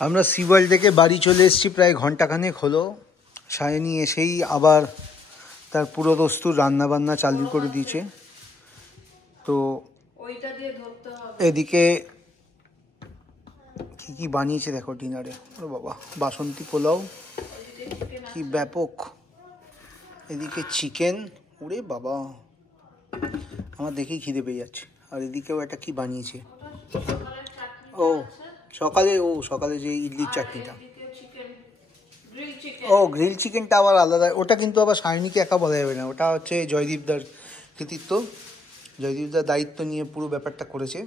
আমরা C world থেকে বাড়ি চলে এসেছি প্রায় ঘন্টাখানেক হলো। সায়নী এসেই আবার তার পুরো দস্তুর রান্নাবান্না চালু করে দিয়েছে। তো এদিকে কি কি বানিয়েছে দেখো ডিনারে। ও বাবা, বাসন্তী পোলাও কি ব্যাপক। এদিকে চিকেন, ওরে বাবা আমার দেখেই খিদে পেয়ে যাচ্ছে। আর এদিকেও একটা কি বানিয়েছে, সকালে যে ইডলির চাটনিটা, গ্রিল চিকেনটা আবার আলাদা। ওটা কিন্তু আবার সায়নীকে একা বলা যাবে না, ওটা হচ্ছে জয়দীপদার কৃতিত্ব। জয়দীপদার দায়িত্ব নিয়ে পুরো ব্যাপারটা করেছে।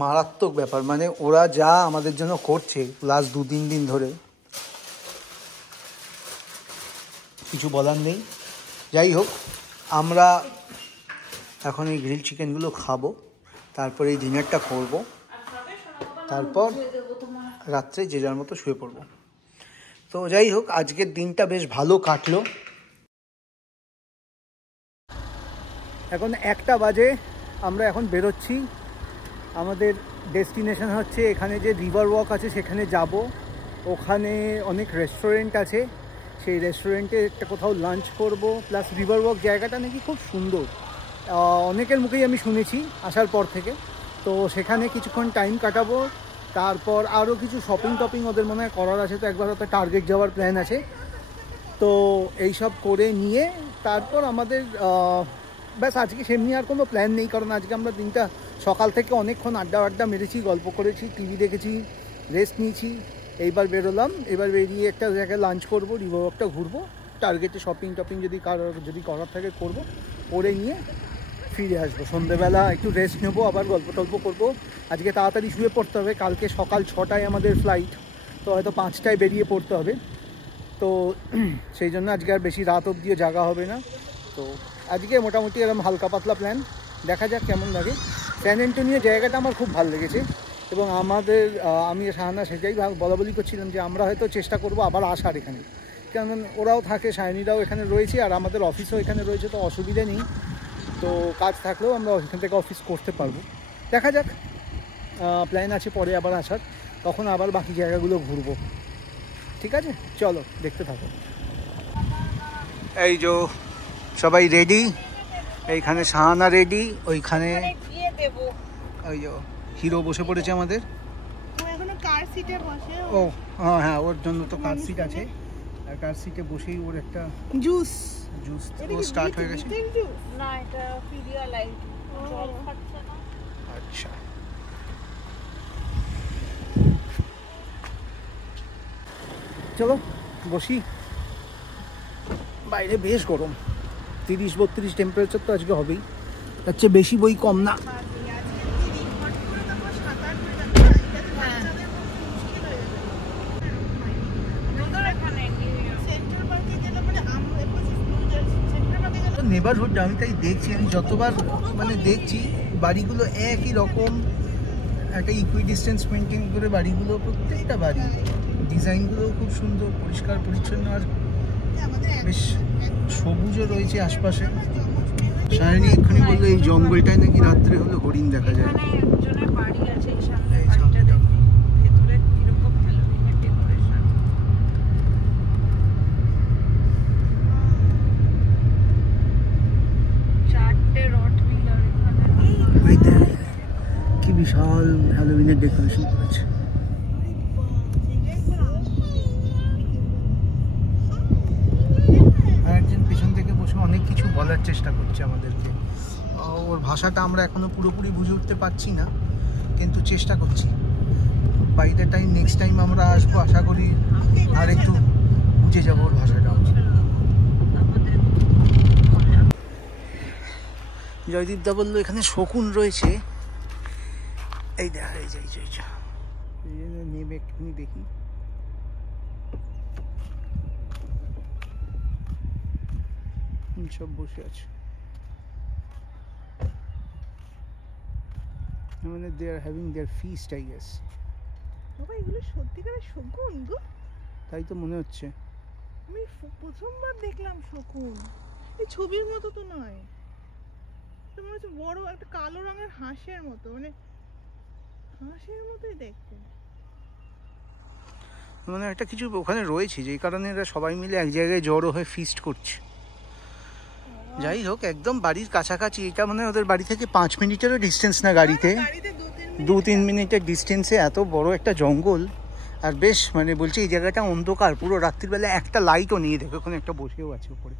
মারাত্মক ব্যাপার, মানে ওরা যা আমাদের জন্য করছে লাস্ট 2-3 দিন ধরে, কিছু বলার নেই। যাই হোক, আমরা এখন এই গ্রিল চিকেনগুলো খাবো, তারপরে এই ডিনারটা করব, তারপর রাত্রে যে যার মতো শুয়ে পড়বো। তো যাই হোক, আজকের দিনটা বেশ ভালো কাটলো। এখন 1টা বাজে, আমরা এখন বেরোচ্ছি। আমাদের ডেস্টিনেশন হচ্ছে এখানে যে রিভার ওয়াক আছে সেখানে যাব। ওখানে অনেক রেস্টুরেন্ট আছে, সেই রেস্টুরেন্টে একটা কোথাও লাঞ্চ করব। প্লাস রিভার ওয়াক জায়গাটা নাকি খুব সুন্দর, অনেকের মুখেই আমি শুনেছি আসার পর থেকে। তো সেখানে কিছুক্ষণ টাইম কাটাবো, তারপর আরও কিছু শপিং টপিং ওদের মনে হয় করার আছে। তো একবার হয়তো টার্গেট যাওয়ার প্ল্যান আছে। তো এইসব করে নিয়ে তারপর আমাদের ব্যাস আজকে সেমনি আর কোনো প্ল্যান নেই, কারণ আজকে আমরা দিনটা সকাল থেকে অনেকক্ষণ আড্ডা মেরেছি, গল্প করেছি, টিভি দেখেছি, রেস্ট নিয়েছি। এইবার বেরোলাম, এবার বেরিয়ে একটা জায়গায় লাঞ্চ করবো, রিভার ওয়াকটা ঘুরবো, টার্গেটে শপিং টপিং যদি করার থাকে করবো, করে নিয়ে ফিরে আসবো। সন্ধ্যেবেলা একটু রেস্ট নেবো, আবার গল্প টল্প করবো। আজকে তাড়াতাড়ি শুয়ে পড়তে হবে, কালকে সকাল 6টায় আমাদের ফ্লাইট, তো হয়তো 5টায় বেরিয়ে পড়তে হবে। তো সেই জন্য আজকে আর বেশি রাত অবধিও জাগা হবে না। তো আজকে মোটামুটি এরকম হালকা পাতলা প্ল্যান, দেখা যাক কেমন লাগে। স্যান অ্যান্টোনিও জায়গাটা আমার খুব ভালো লেগেছে, এবং আমি সাহানা সেটাই বলাবলি করছিলাম যে আমরা হয়তো চেষ্টা করব আবার আসার এখানে, কারণ ওরাও থাকে, সায়নীরাও এখানে রয়েছে, আর আমাদের অফিসও এখানে রয়েছে, তো অসুবিধা নেই। তো কাজ থাকলেও আমরা এখান থেকে অফিস করতে পারবো। দেখা যাক, প্ল্যান আছে পরে আবার আসার, তখন আবার বাকি জায়গাগুলো ঘুরবো। ঠিক আছে, চলো দেখতে থাকো। এই যে সবাই রেডি, এইখানে সাহানা রেডি, ওইখানে ওই যে হিরো বসে পড়েছে আমাদের। ও হ্যাঁ, ওর জন্য তো কার সিট আছে, আর কার সিটে বসেই ওর একটা জুস ও স্টার্ট হয়ে গেছে। না, এটা পিডিয়ালাইট, জল খাচ্ছে না। আচ্ছা, চলো বসি। বাইরে বেশ গরম, 30-32 টেম্পারেচার তো আজকে হবেই, তার চেয়ে বেশি বই কম না। নেবারহুড আমি তাই দেখছি, আমি যতবার মানে দেখছি বাড়িগুলো একই রকম, একটা ইকুইডিস্টেন্স মেনটেন করে বাড়িগুলো, প্রত্যেকটা বাড়ি ডিজাইনগুলো খুব সুন্দর, পরিষ্কার পরিচ্ছন্ন, আর বেশ সবুজও রয়েছে আশপাশে। সায়নী এক্ষুনি বললো এই জঙ্গলটায় নাকি রাত্রে হলে হরিণ দেখা যায়। কি বিশাল হ্যালোউইনের ডেকোরেশন করেছে। একজন পেছন থেকে বসে অনেক কিছু বলার চেষ্টা করছে আমাদেরকে। ওর ভাষাটা আমরা এখনো পুরোপুরি বুঝে উঠতে পারছি না, কিন্তু চেষ্টা করছি। By the time next time আমরা আসবো, আশা করি আর একটু বুঝে যাবো ওর ভাষাটা। জয়দীপদা বললো এখানে শকুন রয়েছে, এই দেখা, এই যে নেবে একটুখানি দেখি। সব বসে আছে, মানে they are having their feast, I guess. বাবা, এগুলো সত্যিকারের শকুন গো? তাই তো মনে হচ্ছে। আমি প্রথমবার দেখলাম শকুন, এই ছবির মতো তো নয়, মনে হচ্ছে বড় একটা কালো রঙের হাঁসের মতো, মানে হাঁসের মতোই দেখতে। মানে একটা কিছু ওখানে রয়েছে যেই কারণে এরা সবাই মিলে এক জায়গায় জড়ো হয়ে ফিস্ট করছে। যাই হোক, একদম বাড়ির কাছাকাছি। এটা মানে ওদের বাড়ি থেকে 5 মিনিটেরও ডিস্টেন্স না, গাড়িতে 2-3 মিনিটের ডিস্টেন্সে এত বড় একটা জঙ্গল। আর বেশ মানে বলছে এই জায়গাটা অন্ধকার পুরো, রাত্রিবেলা একটা লাইটও নেই। দেখো ওখানে একটা বসেও আছে উপরে।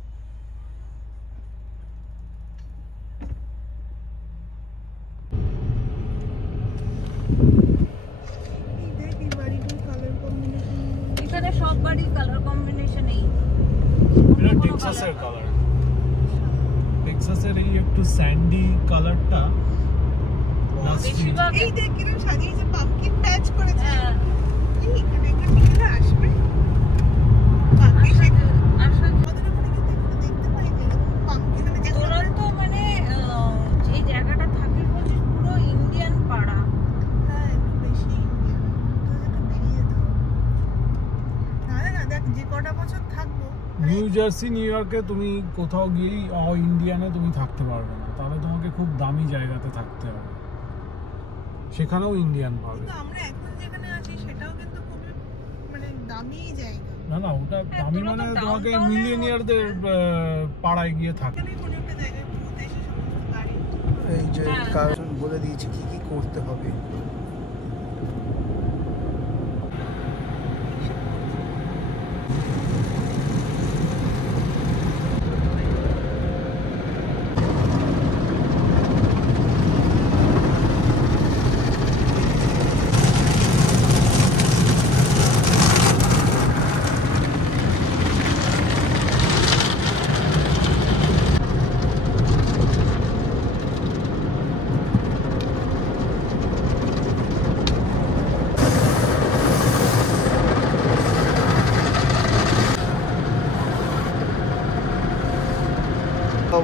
এখানে সব বাড়ির কালার কম্বিনেশন এই, এটা টেক্সাসের কালার। টেক্সাসের এই একটু স্যান্ডি কালারটা বেশিরভাগ এই দেখ কিরকম সাজিয়েছে, পাম্পকিন প্যাচ করেছে। হ্যাঁ, এই এখানে একটা নিচে আসবে পাম্পকিন শেক আসলে আমাদের ওখানে কিন্তু দেখতে পাই না পাম্পকিন মানে যেটা তোরা তো মানে যে জায়গাটা থাকে বলছিস পুরো ইন্ডিয়ান পাড়া। হ্যাঁ একটু বেশি ইন্ডিয়ান, একটু বেরিয়ে যেতে হবে। না দেখ যে কটা বছর থাকবো নিউ জার্সি, নিউ ইয়র্কে তুমি কোথাও গিয়েই ইন্ডিয়ানে তুমি থাকতে পারবে না, তাহলে তোমাকে খুব দামি জায়গাতে থাকতে হবে, সেখানেও ইন্ডিয়ান পাবে। কিন্তু আমরা এখন যেখানে আছি সেটাও কিন্তু খুবই মানে দামি জায়গা। না না, ওটা দামি তোরা তো মানে তোমাকে downtown-এর মিলিয়নিয়ারদের পাড়ায় গিয়ে থাকতে। এখানে কোনো একটা জায়গায় ভূত এসে সমস্ত গাড়ি এই যে হ্যাঁ। কারণ বলে দিয়েছি কি কি করতে হবে।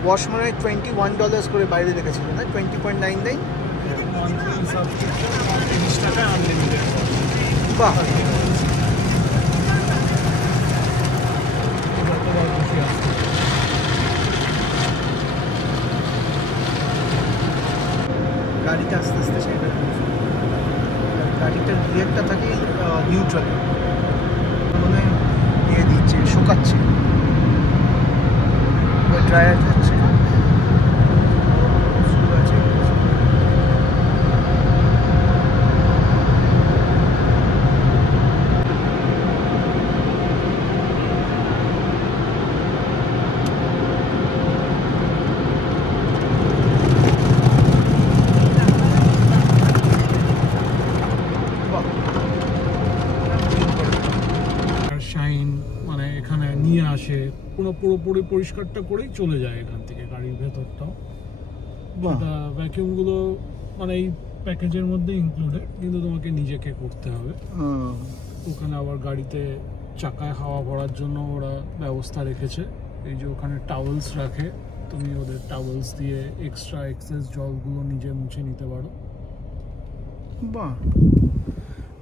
ওয়াশ মনে হয় $21 করে বাইরে লেখেছিল না, 20.99। সাবস্ক্রিপশন 30 টাকায় আনলিমিটেড। বাহ, গাড়িটা আস্তে আস্তে সেটা গাড়িটার গিয়ারটা থাকে নিউট্রালে, মানে দিয়ে দিচ্ছে, শোকাচ্ছে, ড্রায়ার যাচ্ছে। শাইন মানে এখানে নিয়ে আসে, পুরোপুরি পরিষ্কারটা করেই চলে যায় এখান থেকে গাড়ির ভেতরটাও। ভ্যাকিউমগুলো মানে এই প্যাকেজের মধ্যে ইনক্লুডেড, কিন্তু তোমাকে নিজেকে করতে হবে। ওখানে আবার গাড়িতে চাকায় হাওয়া ভরার জন্য ওরা ব্যবস্থা রেখেছে। এই যে ওখানে টাওয়েলস রাখে, তুমি ওদের টাওয়েলস দিয়ে এক্সট্রা এক্সেস জলগুলো নিজে মুছে নিতে পারো। বাহ,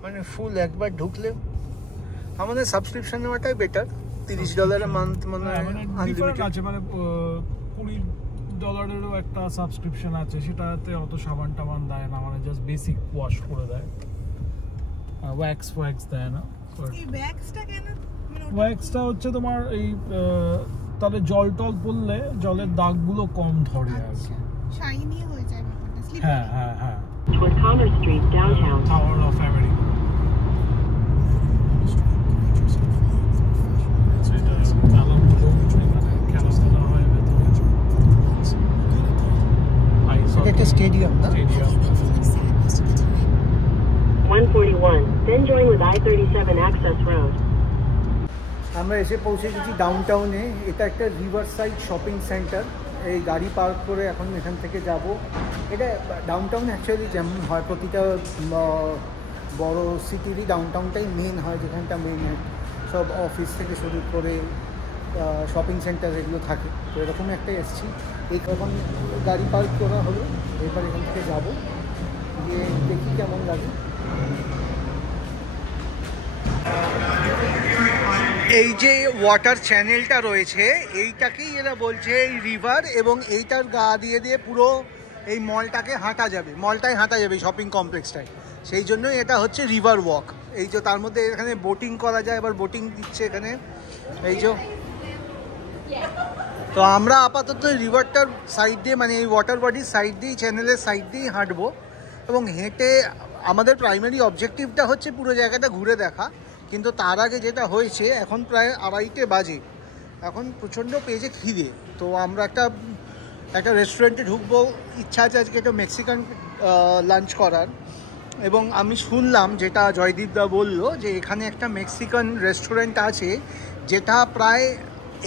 মানে ফুল একবার ঢুকলে আমাদের সাবস্ক্রিপশন নেওয়াটাই বেটার। $30 মান্থ মানে ডিফারেন্ট আছে, মানে $20 একটা সাবস্ক্রিপশন আছে, সেটাতে অত সাবান টাবান দেয় না, মানে জাস্ট বেসিক ওয়াশ করে দেয়, ওয়্যাক্স দেয় না। এই ব্যাগসটা কেন মানে ওয়্যাক্সটা হচ্ছে তোমার এই তাহলে জল টল পড়লে জলের দাগগুলো কম ধরে আর কি। শাইনি হয়ে যায় ব্যাপারটা, স্লিপ হ্যাঁ হ্যাঁ হ্যাঁ, Toward Commerce Street, downtown. Tower of America. সেটা আলামগুলো এখানে খেলাধুলা হয় ভেতরে। এটা একটা স্টেডিয়াম না? Stadium. 141. Then join with I-37 Access Road. আমরা এসে পৌঁছে গেছি ডাউনটাউনে। এটা একটা রিভার সাইড শপিং সেন্টার। এই গাড়ি পার্ক করে এখন এখান থেকে যাব। এটা ডাউনটাউন অ্যাকচুয়ালি যেমন হয় প্রতিটা বড় সিটিরই ডাউনটাউনটাই মেন হয়, যেখানটা মেন সব অফিস থেকে শুরু করে শপিং সেন্টার এগুলো থাকে। তো এরকম একটা এসছি, এখন গাড়ি পার্ক করা হলো, এবার এখান থেকে যাব, গিয়ে দেখি কেমন লাগে। এই যে ওয়াটার চ্যানেলটা রয়েছে এইটাকেই এরা বলছে এই রিভার, এবং এইটার গা দিয়ে দিয়ে পুরো এই মলটাকে হাঁটা যাবে, মলটাই হাঁটা যাবে শপিং কমপ্লেক্সটায়। সেই জন্যই এটা হচ্ছে রিভার ওয়াক। এই যে তার মধ্যে এখানে বোটিং করা যায়, এবার বোটিং দিচ্ছে এখানে, এই যে। তো আমরা আপাতত রিভারটার সাইড দিয়ে, মানে এই ওয়াটার বডির সাইড দিয়ে, চ্যানেলের সাইড দিয়েই হাঁটবো, এবং হেঁটে আমাদের প্রাইমারি অবজেক্টিভটা হচ্ছে পুরো জায়গাটা ঘুরে দেখা। কিন্তু তার আগে যেটা হয়েছে, এখন প্রায় 2:30 বাজে, এখন প্রচণ্ড পেয়েছে খিদে। তো আমরা একটা রেস্টুরেন্টে ঢুকবো, ইচ্ছা আছে আজকে একটু মেক্সিকান লাঞ্চ করার। এবং আমি শুনলাম, যেটা জয়দীপদা বললো, যে এখানে একটা মেক্সিকান রেস্টুরেন্ট আছে যেটা প্রায়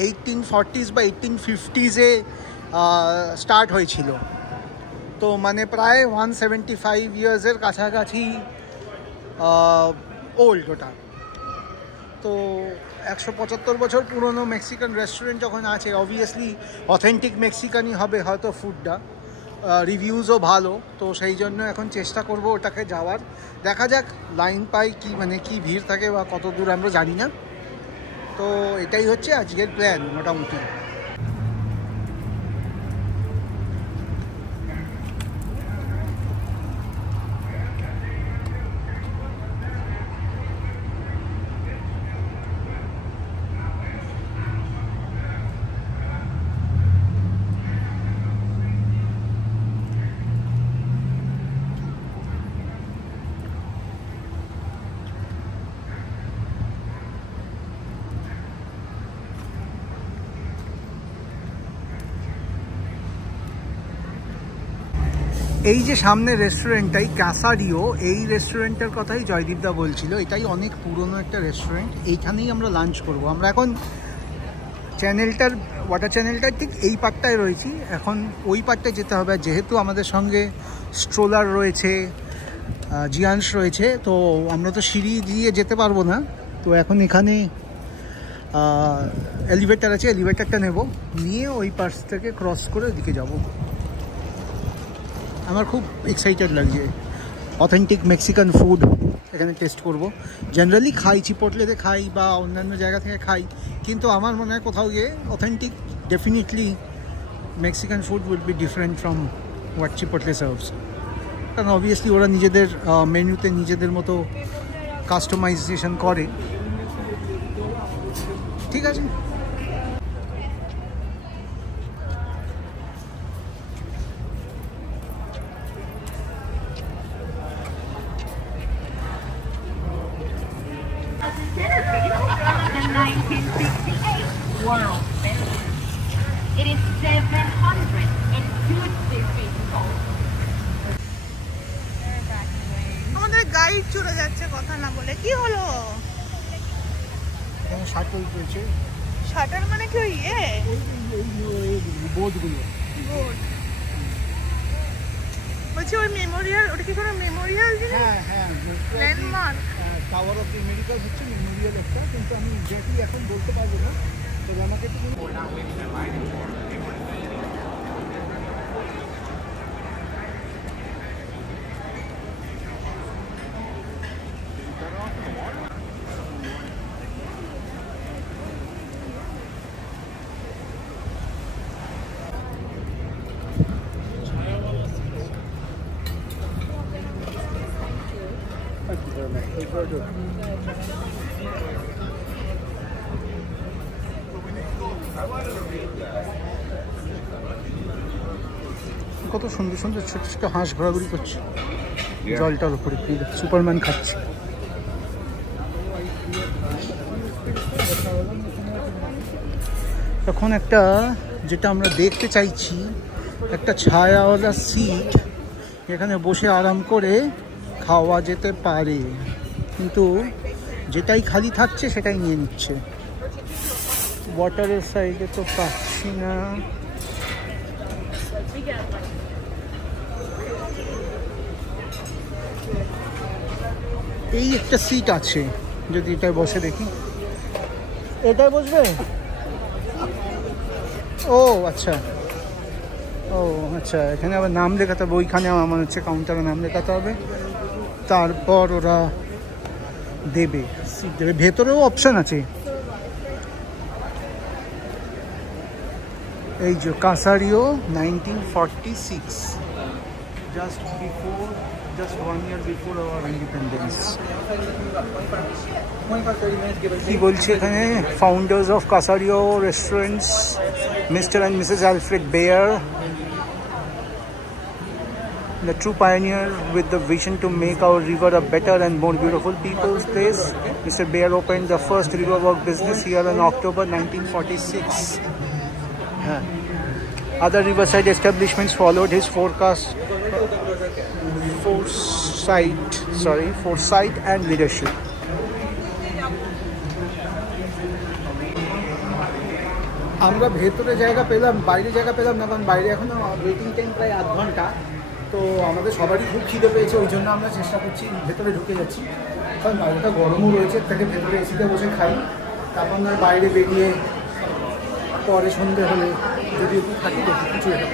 1840s বা 1850s-এ স্টার্ট হয়েছিল। তো মানে প্রায় 175 ইয়ার্সের কাছাকাছি ওল্ড ওটা। তো 175 বছর পুরনো মেক্সিকান রেস্টুরেন্ট যখন আছে, অবভিয়াসলি অথেন্টিক মেক্সিকানই হবে হয়তো ফুডটা, রিভিউজও ভালো। তো সেই জন্য এখন চেষ্টা করব ওটাকে যাওয়ার। দেখা যাক লাইন পাই কি, মানে কি ভিড় থাকে বা কত দূর আমরা জানি না। তো এটাই হচ্ছে আজকের প্ল্যান মোটামুটি। এই যে সামনে রেস্টুরেন্টটাই ক্যাসারিও, এই রেস্টুরেন্টের কথাই জয়দীপদা বলছিল। এটাই অনেক পুরনো একটা রেস্টুরেন্ট, এইখানেই আমরা লাঞ্চ করব। আমরা এখন ওয়াটার চ্যানেলটার ঠিক এই পার্টটায় রয়েছি, এখন ওই পার্টটায় যেতে হবে। যেহেতু আমাদের সঙ্গে স্ট্রোলার রয়েছে, জিয়ান্স রয়েছে, তো আমরা তো সিঁড়ি দিয়ে যেতে পারবো না। তো এখন এখানে এলিভেটার আছে, এলিভেটারটা নেব, নিয়ে ওই পাশ থেকে ক্রস করে ওইদিকে যাব। আমার খুব এক্সাইটেড লাগছে, অথেন্টিক মেক্সিকান ফুড এখানে টেস্ট করব। জেনারেলি খাই, চিপোটলেতে খাই বা অন্যান্য জায়গা থেকে খাই, কিন্তু আমার মনে হয় কোথাও গিয়ে authentic, definitely Mexican food will be different from what Chipotle serves. কারণ অবভিয়াসলি ওরা নিজেদের মেনুতে নিজেদের মতো কাস্টমাইজেশন করে। ঠিক আছে, World Fair. It is 750 feet tall. আমাদের গাইড চলে যাচ্ছে কথা না বলে। কি হলো? শাটল রয়েছে। শাটার মানে কি? বোটগুলো, বোট বলছি ওই মেমোরিয়াল, ওটা কি কোনো মেমোরিয়াল জিনিস? হ্যাঁ, landmark. Tower of the America হচ্ছে মেমোরিয়াল একটা, কিন্তু আমি এক্স্যাক্টলি এখন বলতে পারবো না। তবে আমাকে একটু কত সুন্দর সুন্দর ছোট ছোট হাঁস ঘোরাঘুরি করছে জলটার উপরে, সুপারম্যান খাচ্ছে। এখন একটা যেটা আমরা দেখতে চাইছি, একটা ছায়াওয়ালা সিট, এখানে বসে আরাম করে খাওয়া যেতে পারে, কিন্তু যেটাই খালি থাকছে সেটাই নিয়ে নিচ্ছে। ওয়াটারের সাইডে তো পাচ্ছি না। এই একটা সিট আছে, যদি এটায় বসে দেখি। এটায় বসবে? ও আচ্ছা, এখানে আবার নাম লেখাতে হবে। ওইখানে আমার মনে হচ্ছে কাউন্টারে নাম লেখাতে হবে, তারপর ওরা দেবে, সিট দেবে। ভেতরেও অপশান আছে। এই যে কাসারিও 1946, just before just 1 year before our independence. কি বলছে এখানে founders of Casario restaurants, Mr. and Mrs. Alfred Bayer, the true pioneer with the vision to make our river a better and more beautiful people's place. Mr. Bayer opened the first riverwalk business here in October 1946. Other riverside establishments followed his foresight and leadership. আমরা ভেতরে জায়গা পেলাম, বাইরে জায়গা পেলাম না, কারণ বাইরে এখনো ওয়েটিং টাইম প্রায় 8 ঘন্টা। তো আমাদের সবারই খুব খিদে পেয়েছে, ওই জন্য আমরা চেষ্টা করছি ভেতরে ঢুকে যাচ্ছি, কারণ বাইরেটা গরমও রয়েছে, তাকে ভেতরে এসিতে বসে খাই, তারপর না বাইরে বেরিয়ে পরে সন্ধে হলে যদি একটু থাকি দেখি কিছু এটা।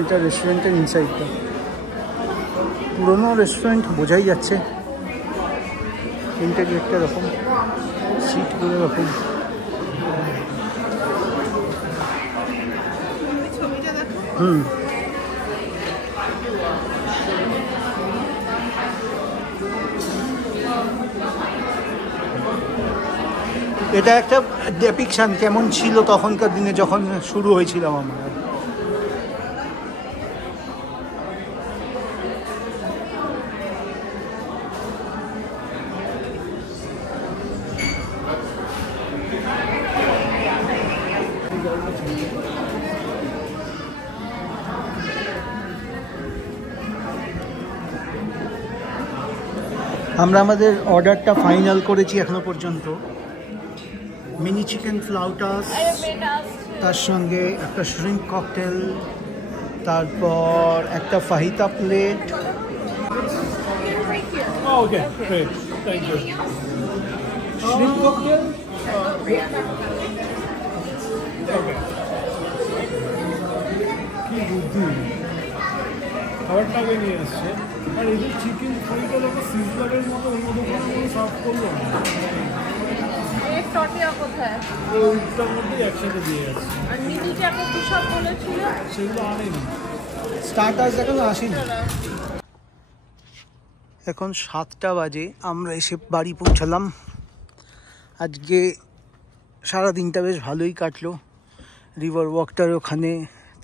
এটা রেস্টুরেন্টের ইনসাইডটা, পুরোনো রেস্টুরেন্ট বোঝাই যাচ্ছে। ইন্টেরিয়রটা এরকম, সিটগুলো এরকম। এটা একটা ডেপিকশন কেমন ছিল তখনকার দিনে যখন শুরু হয়েছিলাম আমরা। আমরা আমাদের অর্ডারটা ফাইনাল করেছি এখনো পর্যন্ত। মিনি চিকেন ফ্লাউটাস, তার সঙ্গে একটা শ্রিম্প ককটেল, তারপর একটা fajita plate. Okay, great. Thank you. Shrimp cocktail, Okay. কি বুদ্ধি, খাবারটাকে নিয়ে আসছে। আর এই যে চিকেন ফ্রাইটা লোক সিজলারের মতো অন্য দোকানে সার্ভ করলো না, এক টটিয়া কোথায়? ওইটার মধ্যেই একসাথে দিয়ে যাচ্ছে। আর মিনি চাটে কি সব বলেছিল? সেগুলো আনেনি। স্টার্টার্স এখনো আসেনি। এখন 7টা বাজে, আমরা এসে বাড়ি পৌঁছালাম। আজকে সারা দিনটা বেশ ভালোই কাটলো, রিভার ওয়াকটার ওখানে,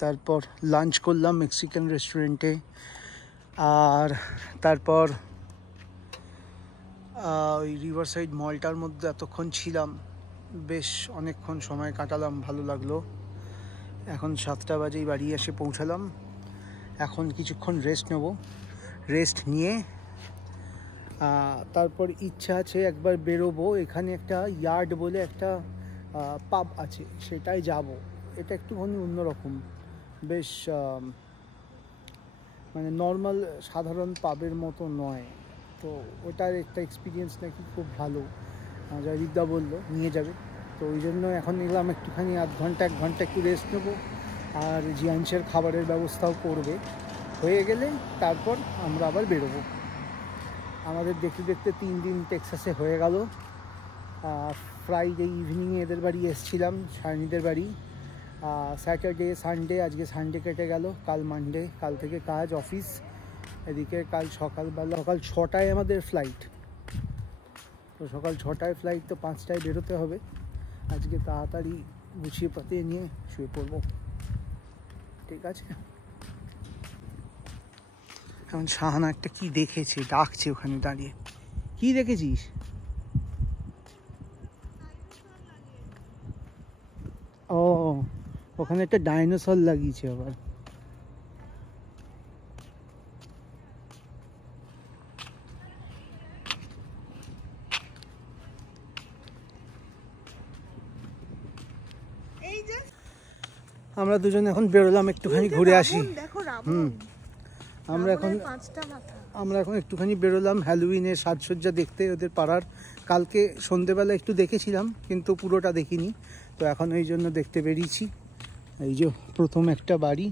তারপর লাঞ্চ করলাম মেক্সিকান রেস্টুরেন্টে, আর তারপর ওই রিভারসাইড মলটার মধ্যে এতক্ষণ ছিলাম, বেশ অনেকক্ষণ সময় কাটালাম, ভালো লাগলো। এখন 7টা বাজেই বাড়ি এসে পৌঁছালাম। এখন কিছুক্ষণ রেস্ট নেব, রেস্ট নিয়ে তারপর ইচ্ছা আছে একবার বেরোবো। এখানে একটা ইয়ার্ড বলে একটা পাব আছে, সেটাই যাব। এটা একটুখানি অন্যরকম, বেশ মানে নর্মাল সাধারণ পাবের মতো নয়। তো ওটার একটা এক্সপিরিয়েন্স নাকি খুব ভালো, জয়দীপদা বললো নিয়ে যাবে। তো ওই জন্য এখন নিলাম একটুখানি 1 ঘন্টা একটু রেস্ট নেবো, আর জিয়াংশের খাবারের ব্যবস্থাও করবে। হয়ে গেলে তারপর আমরা আবার বেরোবো। আমাদের দেখতে দেখতে 3 দিন টেক্সাসে হয়ে গেল। ফ্রাইডে ইভিনিংয়ে এদের বাড়ি এসেছিলাম, সায়নীদের বাড়ি। স্যাটারডে সানডে, আজকে সানডে কেটে গেল, কাল মানডে, কাল থেকে কাজ অফিস। এদিকে কাল সকাল 6টায় আমাদের ফ্লাইট, তো সকাল 6টায় ফ্লাইট, তো 5টায় বেরোতে হবে। আজকে তাড়াতাড়ি গুছিয়ে পাতিয়ে নিয়ে শুয়ে পড়বো, ঠিক আছে। এখন শাহানা একটা কি দেখেছে, ডাকছে ওখানে দাঁড়িয়ে। কি দেখেছিস? ও, ওখানে একটা ডাইনোসর লাগিয়েছে আবার। আমরা দুজন এখন বেরোলাম একটুখানি ঘুরে আসি। আমরা এখন একটুখানি বেরোলাম হ্যালোউইনের সাজসজ্জা দেখতে, ওদের পাড়ার। কালকে সন্ধেবেলা একটু দেখেছিলাম, কিন্তু পুরোটা দেখিনি, তো এখন এই জন্য দেখতে বেরিয়েছি। এই যে প্রথম একটা বাড়ি,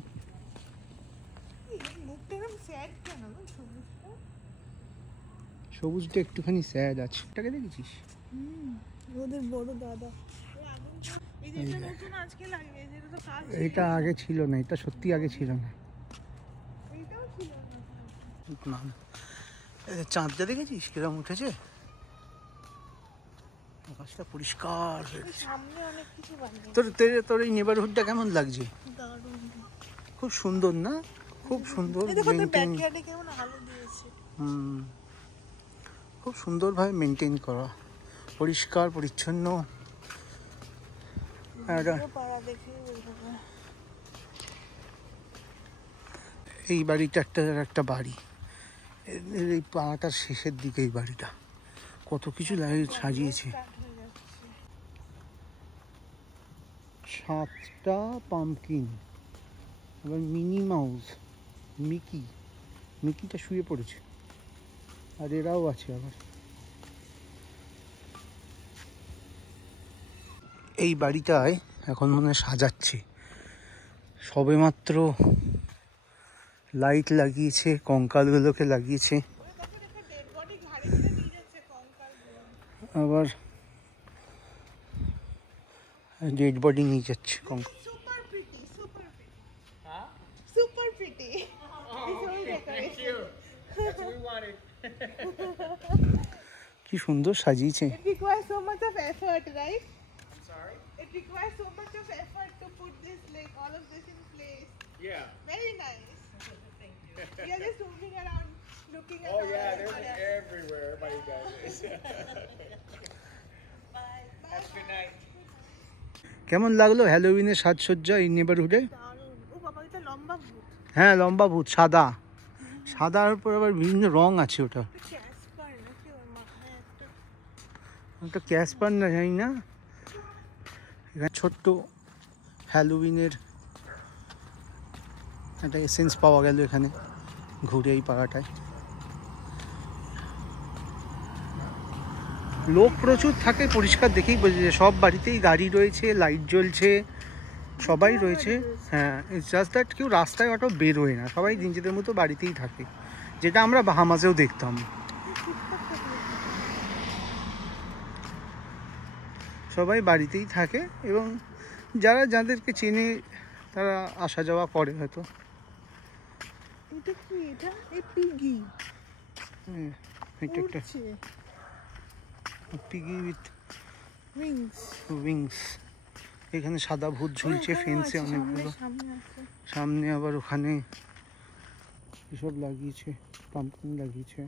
সবুজটা একটুখানি স্যাড আছে। এটাকে দেখেছিস? ওদের বড় দাদা। এই জিনিসটা নতুন আজকে লাগিয়েছে, এটা তো কাজ এটা আগে ছিল না, এটা সত্যি আগে ছিল না। এইটাও ছিল না। না চাঁদটা দেখেছিস কিরম উঠেছে, আকাশটা পরিষ্কার হয়ে গেছে। সামনে অনেক কিছু বানিয়েছে। তোর এই নেবারহুডটা কেমন লাগছে? দারুণ। খুব সুন্দর না? খুব সুন্দর এই দেখো তো মেনটেন, ব্যাকইয়ার্ডে কেমন আলো দিয়েছে। খুব সুন্দরভাবে মেনটেন করা, পরিষ্কার পরিচ্ছন্ন। পাড়া দেখে বলতে পারে। এই বাড়িটা একটা বাড়ি, এই পাড়াটার শেষের দিকে এই বাড়িটা কত কিছু সাজিয়েছে। 7টা পাম্পকিন, আবার মিনি মাউস, মিকিটা শুয়ে পড়েছে, আর এরাও আছে আবার। এই বাড়িটায় এখন মনে হয় সাজাচ্ছে, সবেমাত্র লাইট লাগিয়েছে, কঙ্কালগুলোকে লাগিয়েছে, আবার ডেড বডি নিয়ে যাচ্ছে কঙ্কাল। Super pretty, super pretty. Huh? Super pretty. This whole decoration. কি সুন্দর সাজিয়েছে। It requires so much of effort, right? I'm sorry? It requires so much of effort to put this, like, all of this in place. Yeah. Very nice. Thank you. You're just moving around, looking at Oh yeah, they're everywhere by you guys. Bye. Good night. কেমন লাগলো হ্যালোউইনের সাজসজ্জা এই নেবারহুডে? দারুণ। ও বাবা, এটা লম্বা ভূত। হ্যাঁ লম্বা ভূত, সাদার উপর আবার বিভিন্ন রং আছে। ওটা ক্যাসপার নাকি ওর মাথায় একটা। ওটা ক্যাসপার না জানি না। এখানে ছোট্ট হ্যালোউইনের একটা এসেন্স পাওয়া গেল এখানে ঘুরে এই পাড়াটায়। লোক প্রচুর থাকে, পরিষ্কার দেখেই বোঝা যায়। সব বাড়িতেই গাড়ি রয়েছে, লাইট জ্বলছে, সবাই রয়েছে। হ্যাঁ, ইটস জাস্ট দ্যাট কেউ রাস্তায় অটো বেরোয় না, সবাই নিজেদের মতো বাড়িতেই থাকে, যেটা আমরা বাহামাসেও দেখতাম। সবাই বাড়িতেই থাকে এবং যাদেরকে চেনে তারা আসা যাওয়া করে হয়তো। এটা কি? এটা এই পিগি। এটা একটা পিগি উইথ উইংস। এখানে সাদা ভূত ঝুলছে ফেন্সে অনেকগুলো। সামনে আবার ওখানে এসব লাগিয়েছে, পাম্পকিন লাগিয়েছে।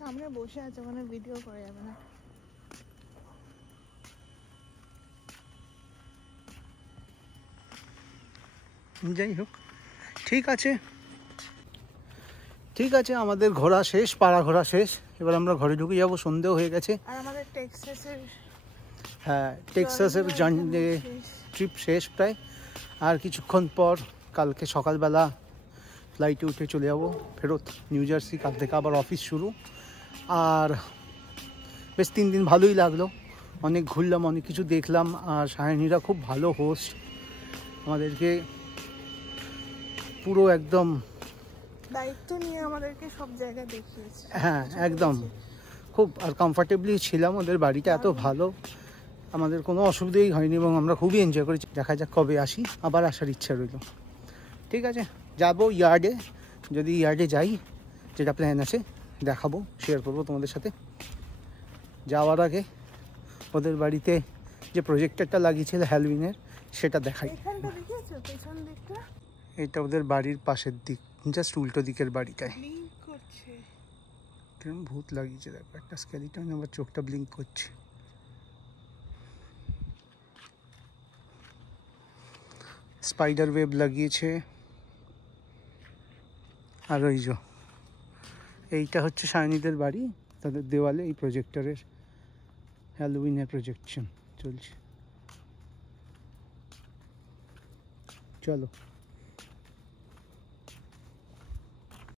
সামনে বসে আছে, ওখানে ভিডিও করা যাবে না। যাই হোক, ঠিক আছে, আমাদের ঘোরা শেষ, পাড়া ঘোরা শেষ। এবার আমরা ঘরে ঢুকে যাবো, সন্ধ্যেও হয়ে গেছে। আর আমাদের টেক্সাসের ট্রিপ শেষ প্রায়। আর কিছুক্ষণ পর কালকে সকালবেলা ফ্লাইটে উঠে চলে যাবো ফেরত নিউ জার্সি। কাল থেকে আবার অফিস শুরু। আর বেশ 3 দিন ভালোই লাগলো, অনেক ঘুরলাম, অনেক কিছু দেখলাম। আর সায়নীরা খুব ভালো হোস্ট, আমাদেরকে পুরো একদম দায়িত্ব নিয়ে আমাদেরকে সব জায়গা দেখিয়েছে। হ্যাঁ একদম, খুব আর কমফর্টেবলি ছিলাম। ওদের বাড়িটা এত ভালো, আমাদের কোনো অসুবিধাই হয়নি এবং আমরা খুবই এনজয় করেছি। দেখা যাক কবে আসি, আবার আসার ইচ্ছা রইল। ঠিক আছে, যাবো ইয়ার্ডে, যদি ইয়ার্ডে যাই, যেটা প্ল্যান আছে দেখাবো, শেয়ার করবো তোমাদের সাথে। যাওয়ার আগে ওদের বাড়িতে যে প্রজেক্টরটা লাগিয়েছিল হ্যালোউইনের, সেটা দেখাই। এখানটা দেখেছো পেছন দিকটা? এটা ওদের বাড়ির পাশের দিক, জাস্ট উল্টো দিকের বাড়িটায়। ব্লিঙ্ক করছে। কেমন ভূত লাগিয়েছে দেখো, একটা স্কেলিটন আবার চোখটা ব্লিঙ্ক করছে। স্পাইডার ওয়েব লাগিয়েছে। আর ওই যে এইটা হচ্ছে সায়নীদের বাড়ি, তাদের দেওয়ালে এই প্রজেক্টরের হ্যালোউইনের প্রজেকশন চলছে। চলো।